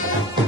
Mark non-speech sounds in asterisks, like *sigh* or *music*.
Thank *laughs* you.